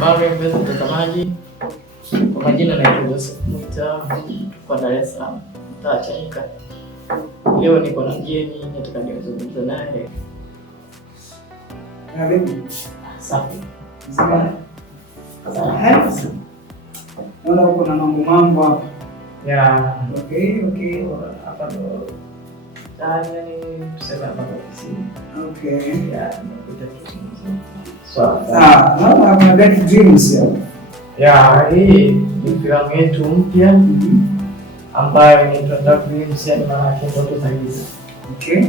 Habari mpenzi mtazamaji, kwa majina naitwa Joseph Mwita kwa Dar es Salaam, mtaa Chanika. Leo niko na mgeni nataka nizungumze naye. Karibu. Safi. Zima. Naona uko na mambo hapa. Ya, Okay. hapa ndo ndani tuseme hapa ofisini. Okay. Ya, nimekuja kuzungumza. Sawa. Naona kuna Dark Dreams hapa. Ya, hii ni filamu yetu mpya ambayo inaitwa Dark Dreams, yani maana yake ndoto za giza. Okay.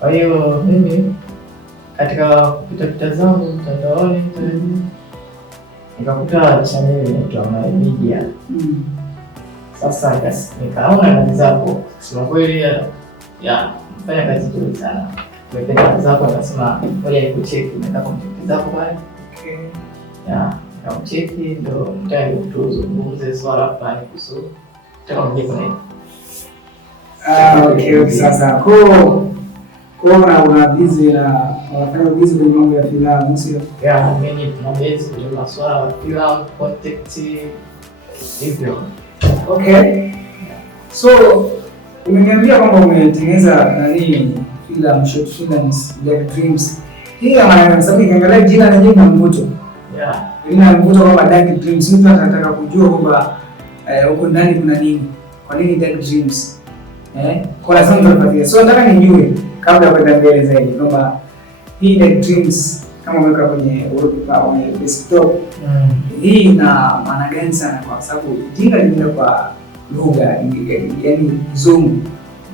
Kwa hiyo mimi katika kupita zangu mtandaoni nikakuta channel inaitwa My Media. Sasa nikaona kazi zako, kusema kweli ya mfanya kazi nzuri sana. Nimependa kazi zako, nikasema ngoja nikucheki, nataka content zako pale. Okay. Ya, nikamcheki ndo ndio tuzungumze swala fulani kuhusu nataka mje kuna. Okay. Sasa una busy na unafanya busy kwenye mambo ya filamu, sio? Ya, mimi tuna base kwenye masuala ya filamu, content hivyo. Okay. So umeniambia kwamba umetengeneza short films Dark Dreams. Hii maana sababu nikiangalia jina lenyewe lina mvuto. Yeah. Lina mvuto kama Dark Dreams. Mtu anataka kujua kwamba huko ndani kuna nini? Kwa nini Dark Dreams? Kwa lazima tunapatia. So nataka nijue kabla ya kwenda mbele zaidi kwamba hii Dark Dreams kama umeweka kwenye desktop. Hii ina maana gani sana, kwa sababu jina linaenda kwa lugha yaani Kizungu.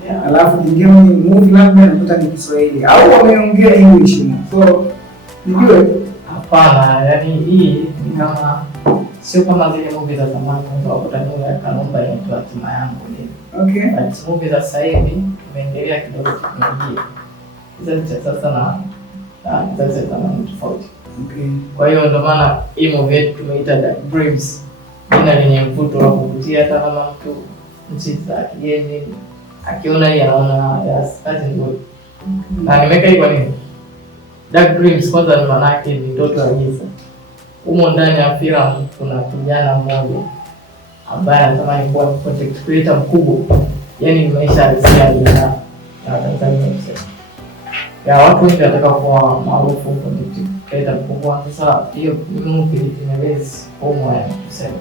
Yeah. Alafu jingia movie labda nakuta ni Kiswahili au wameongea English. So nijue hapana, yani hii ni kama sio kama zile movie za zamani ambapo tanua ya Kanumba inaitwa Hatima Yangu ni. Okay. But movie za sasa hivi tumeendelea kidogo teknolojia. Hizo ni sasa na sasa kama ni tofauti. Okay. Kwa hiyo ndio maana hii movie yetu tumeita Dark Dreams. Jina lenye mvuto wa kuvutia, hata kama mtu nchi za kigeni akiona hii anaona yes, that is good. Na nimeweka hii kwa nini? Dark Dreams kwanza ni maana yake ni ndoto ya giza. Humo ndani ya filamu kuna kijana mmoja ambaye anatamani kuwa content creator mkubwa. Yaani maisha halisia ya Tanzania. Ya watu wengi wanataka kuwa maarufu content creator mkubwa. Sasa hiyo movie inaeleza homo ya kusema.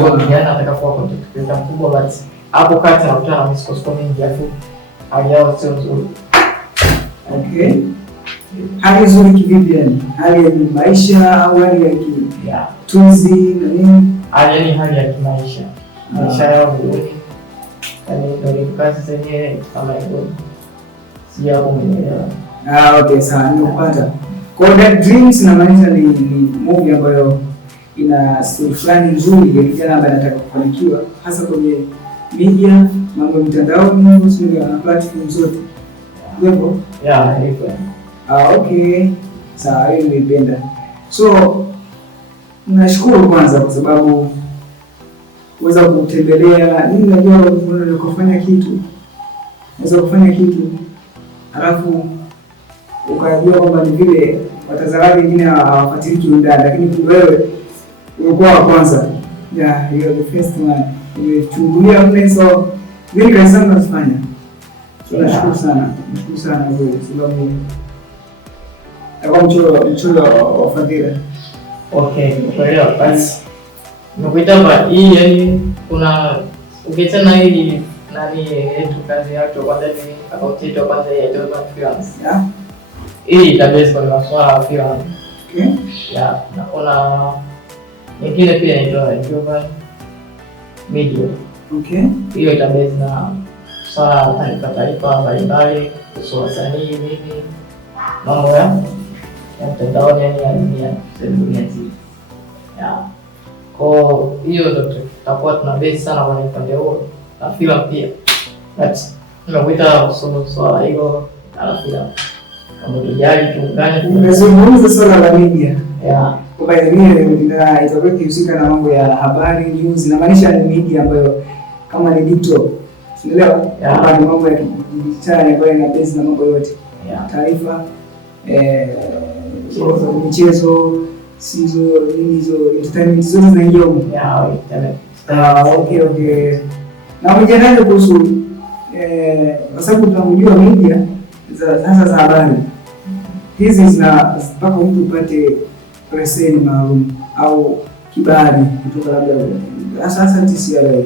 Kwa kijana anataka kuwa content creator mkubwa, but hapo kati anakutana na misukosuko mingi afu hali yao sio nzuri. Okay. Hali nzuri kivipi yani? Hali ya maisha au hali ya kitunzi na nini? Hali ya kimaisha. Maisha yao ni wewe. Yaani ndio kazi zenyewe kama hivyo. Sio hapo mwenyewe. Okay, sawa, nimepata. Kwa Dark Dreams inamaanisha ni movie ambayo ina story fulani nzuri ya kijana ambaye anataka kufanikiwa hasa kwenye media, mambo ya mtandaoni, sio na platform zote. Ndio? Yeah, hivyo. Okay. Sawa, hiyo nimeipenda. So nashukuru kwanza kwa sababu uweza kutembelea nini, najua unaweza kufanya kitu. Unaweza kufanya kitu. Alafu ukajua kwamba ni vile watazamaji wengine hawafuatilii kiundani, lakini wewe ulikuwa wa kwanza. Yeah, you are the first one. Umechungulia mne, so mimi kazi zangu nazifanya. So nashukuru sana kwa sababu mchoro wa fadhila. Okay, kwa hiyo basi nimekuita hapa hii, yani kuna ukiachana hii nani yetu kazi yako kwanza ni account yetu kwanza ya Joseph Films. Yeah. Hii tabezi kwa masuala ya filamu. Okay. Yeah, na kuna nyingine pia inaitwa Joseph Media. Okay. Hiyo tabezi na swala la taifa mbalimbali kuhusu wasanii nini mambo ya mtandaoni ya dunia nzima. Yeah. Kwa hiyo ndio tutakuwa tuna base sana kwenye upande huo na filamu pia. But nimekuita swala hilo la filamu. Kama tujali tuungane, tumezungumza swala la media. Yeah. Kwa hiyo itakuwa ikihusika na mambo ya habari, news, na maanisha ni media ambayo kama ni digital. Unaelewa? Kama ni mambo ya kidijitali ambayo ina base na mambo yote. Yeah. Taarifa, michezo, hizo entertainment zote zinaingia huko. Okay. Na mjadala kuhusu kwa sababu tunajua media sasa za habari hizi zina mpaka mtu upate leseni maalum au kibali kutoka labda sasa TCRA.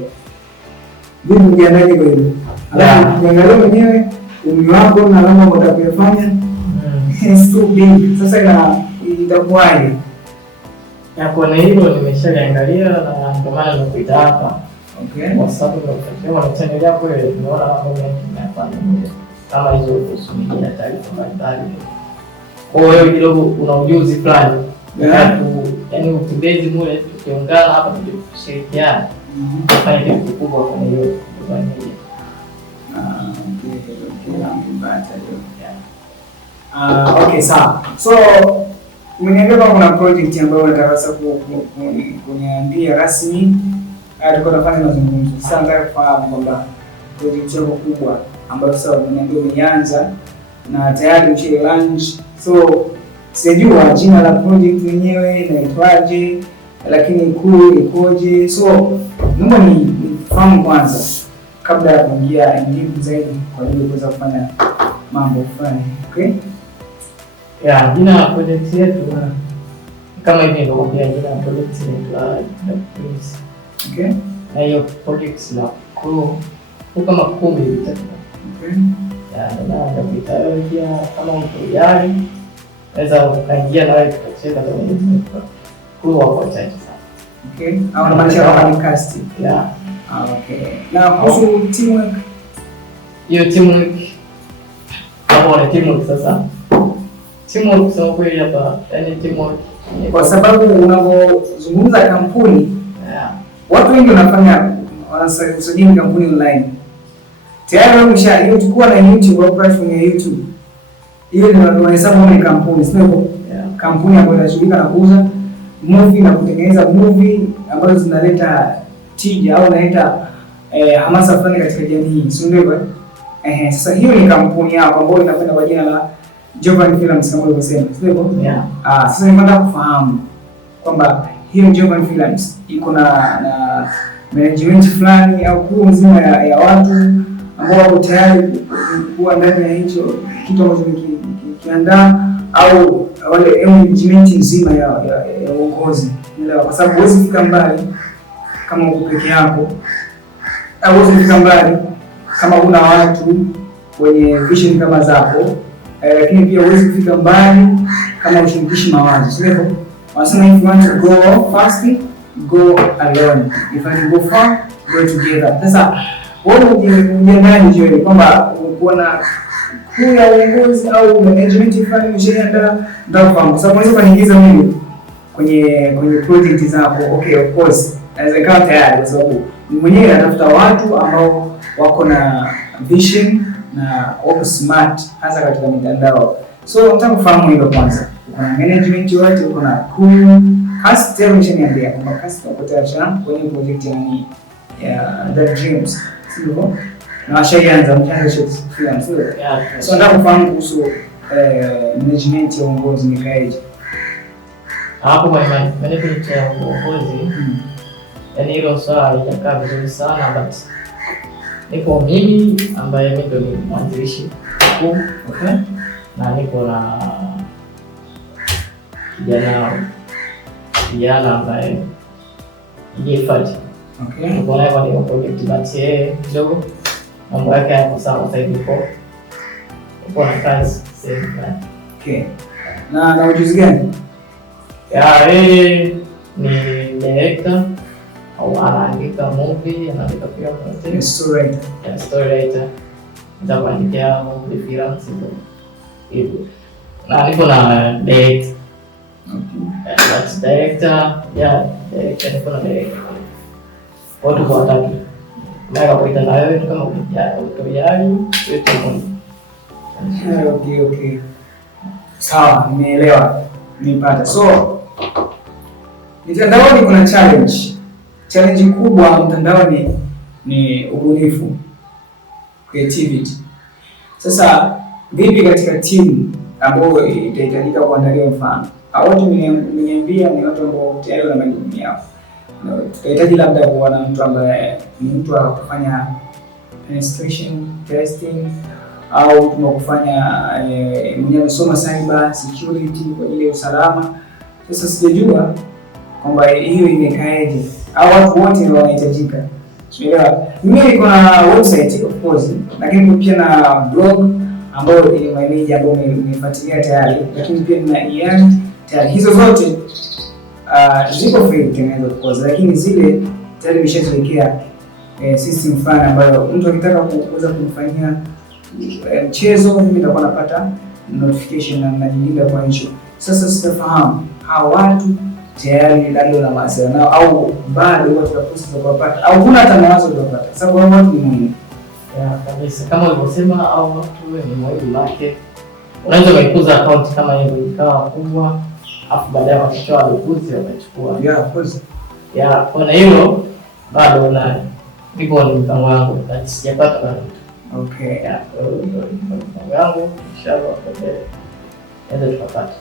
Vipi mjadala wewe? Alafu ukiangalia mwenyewe umri wako na mambo utakayofanya stupid. Sasa itakuwaje? Na kwa hilo nimeshaliangalia na ndio maana nimekuita hapa. Okay. Kwa sababu kwa channel yako ile tunaona mambo mengi yanafanya kama hizo kuhusu na taarifa mbalimbali. Kwa hiyo kidogo una ujuzi fulani. Yaani utembezi mule tukiungana hapa tukishirikiana. Kufanya kitu kikubwa kwa hiyo kwa hiyo. Okay, sawa. So umeniambia kwamba kuna project ambayo unataka kuniambia rasmi alikuwa anafanya mazungumzo. Sasa nataka kufahamu kwamba project yako kubwa ambayo sasa umeniambia umeanza na tayari mche launch. So sijua jina la project yenyewe inaitwaje, lakini kuu ikoje. So naomba nifahamu kwanza kabla ya kuingia deep zaidi kwa ajili ya kuweza kufanya mambo fulani. Okay? Jina la project yetu kama hivi ndio kwa jina la project yetu Dreams. Okay? Na hiyo project na kama 10 hivi. Okay. Na kuitaja kama mtu yari naweza ukaingia na wewe tukacheza kama hivi. Wako chache sana. Okay. Au unamaanisha kama cast. Okay. Na kuhusu teamwork. Hiyo teamwork hapo ni teamwork sasa. Teamwork sio kweli hapa, yani teamwork kwa sababu unapozungumza kampuni watu wengi wanasajili kampuni online. Tayari umeshachukua na YouTube au platform ya YouTube. Hiyo ndio unahesabu ni kampuni, sio kampuni ambayo inashughulika na kuuza movie na kutengeneza movie ambazo zinaleta tija au inaleta hamasa fulani katika jamii, sio ndio? Sasa hiyo ni kampuni yako ambayo inakwenda kwa jina la Jovan Films kama ulivyosema, sio? Sasa ninataka kufahamu kwamba hiyo Jovan Films iko na management fulani au crew nzima ya watu ambao wako tayari kuwa ndani ya hicho kitu ambacho kiandaa au wale management nzima ya uongozi. Unaelewa? Kwa sababu huwezi kufika mbali kama uko peke yako. Au huwezi kufika mbali kama una watu wenye vision kama zako. Lakini pia huwezi kufika mbali kama ushirikishi mawazo. Sio? Wanasema if you want to go fast, go alone. If you want to go far, go together. Sasa wewe ujiandae jioni kwamba unakuwa crew ya uongozi au management fulani mshaandaa ndio kwa sababu unaweza kuingiza mimi kwenye project zako. Okay, of course naweza kaa tayari kwa sababu mwenyewe natafuta watu ambao wako na vision na wako smart hasa katika mitandao. So nataka kufahamu hilo kwanza. Kuna management yote, kuna crew, cast umeshaniambia kwamba cast wakotacha kwenye project ya The Dreams. Sio? Na washaanza mchanga shots film. So nataka kufahamu kuhusu management ya uongozi ni kaeje. Hapo kwa management ya uongozi yani hilo swala linakaa vizuri sana but niko mimi ambaye mimi ndo ni mwanzilishi mkuu. Okay? Na niko na kijana ambaye Jeffery. Okay. Niko naye kwa project but kidogo mambo yake yako sawa sasa hivi kwa kazi sasa. Okay. Na ujuzi gani? Yeye ni director au anaandika movie, anaandika pia story writer. Ndio kuandika movie films hivyo. Na niko na director. Okay. That's director, director niko na director. Watu kwa watatu. Mara kuita na wewe kama utojali, yote Okay. Sawa, nimeelewa. Nipata. So mtandaoni kuna challenge kubwa mtandaoni ni ubunifu, creativity. Sasa vipi katika timu ambayo itahitajika kuandalia mfano wote mmeniambia ni watu ambao tayari wana majukumu yao. Tutahitaji labda kuona mtu ambaye ni mtu wa kufanya penetration testing au tunakufanya mwenye amesoma cyber security kwa ajili ya usalama. Sasa sijajua kwamba hiyo imekaeje au watu wote wanahitajika. Umeelewa? Mimi niko na website of course, lakini pia na blog ambayo ni manage ambayo nimefuatilia tayari, lakini pia na EN tayari. Hizo zote ziko free kutengeneza of course, lakini zile tayari nimeshaziwekea system fulani ambayo mtu akitaka kuweza kumfanyia mchezo mimi nitakuwa napata notification na najilinda kwa hicho. Sasa sitafahamu hao watu tayari labda na mawasiliano nao au bado watu process za kupata au kuna hata mawazo ya kupata, sababu hao watu ni muhimu. Kabisa kama ulivyosema, au watu ni muhimu wake. Unaweza kuikuza account kama hiyo ikawa kubwa, afu baadaye wakitoa wadukuzi watachukua. Of course. Kwa hiyo bado na niko ni mpango wangu na sijapata bado. Okay. Mpango wangu inshallah ndio tutapata.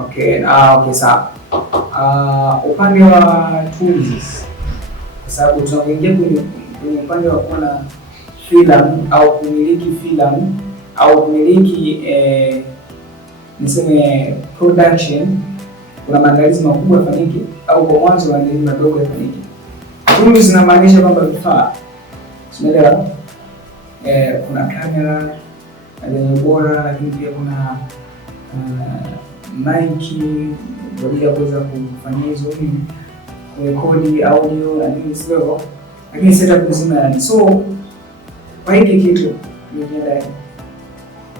Okay, sawa. Upande wa tools, kwa sababu tunaingia kwenye upande wa kuona filamu au kumiliki filamu au kumiliki niseme production, kuna maandalizi makubwa yafanyike au kwa mwanzo maandalizi madogo yafanyike. Tools zinamaanisha kwamba vifaa, umeelewa? Kuna kamera yenye ubora, lakini pia kuna mic kwa ajili ya kuweza kufanya hizo nini, kurekodi audio na nini sio, lakini setup nzima yani. So kwa hiki kitu nikienda,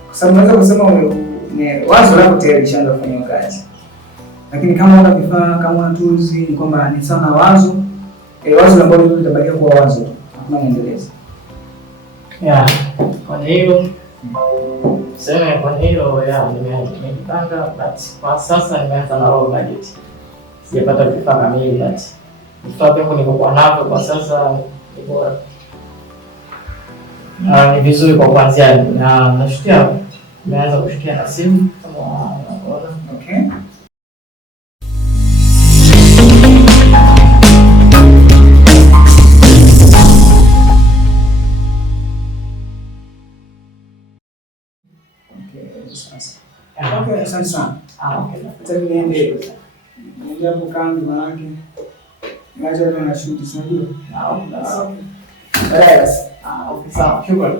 kwa sababu naweza kusema wazo lako tayari lishaanza kufanya kazi, lakini kama una vifaa, kama una tools, ni kwamba ni sana wazo ambalo litabakia kuwa wazo, hakuna maendeleo. Kwa hiyo sema kwa hiyo nimepanga, but kwa sasa nimeanza na low budget. Sijapata vifaa kamili, but vifaa vyangu nilivyokuwa navyo kwa sasa ni bora. Ni vizuri kwa kuanzia, na nashukia nimeanza kushukia na simu kama unaona. Okay. Okay, asante sana. Hata niende hapo kando manake ngaja ndo na shoot, unajua? Okay, sawa. Shukrani.